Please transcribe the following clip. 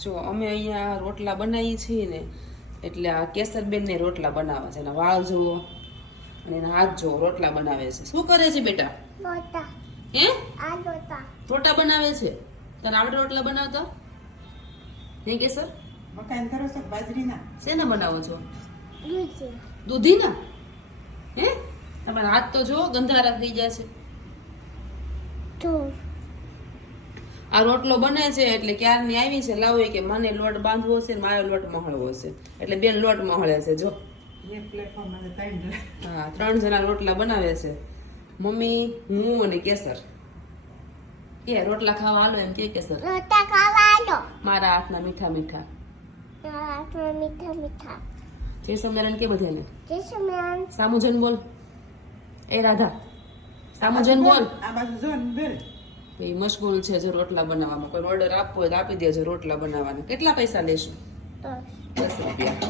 જો અમે અહીંયા રોટલા બનાવીએ છીએ ને એટલે આ કેસરબેન ને રોટલા બનાવે છે એના વાળ જુઓ અને એના હાથ જુઓ રોટલા બનાવે છે શું કરે છે બેટા લોટા હે આ લોટા રોટલા બનાવે છે તને આવડે રોટલા બનાવતા હે કેસર મકાન કરો છો બાજરીના શેના બનાવો છો દૂધ દૂધીના હે તમારા હાથ તો જો ગંધારા થઈ જાય છે તું આ રોટલો બને છે એટલે ક્યારની આવી છે લાવો કે મને લોટ બાંધવો છે ને મારે લોટ મહળવો છે એટલે બેન લોટ મહળે છે જો એક પ્લેટફોર્મ અને 3 હા 3 જણા રોટલા બનાવે છે મમ્મી હું અને કેસર કે રોટલા ખાવા હાલો એમ કે કેસર લોટા ખાવાનો મારા હાથના મીઠા મીઠા આ મીઠા મીઠા જય સ્વામિનારાયણ કે બધાને જય સ્વામિનારાયણ સામુજન બોલ એ રાધા સામુજન બોલ આ બાજુ જો ને બેન એ મશગુલ છે જો રોટલા બનાવવામાં કોઈ ઓર્ડર આપવો હોય તો આપી દેજો રોટલા બનાવવાના કેટલા પૈસા લેશું તો 10 રૂપિયા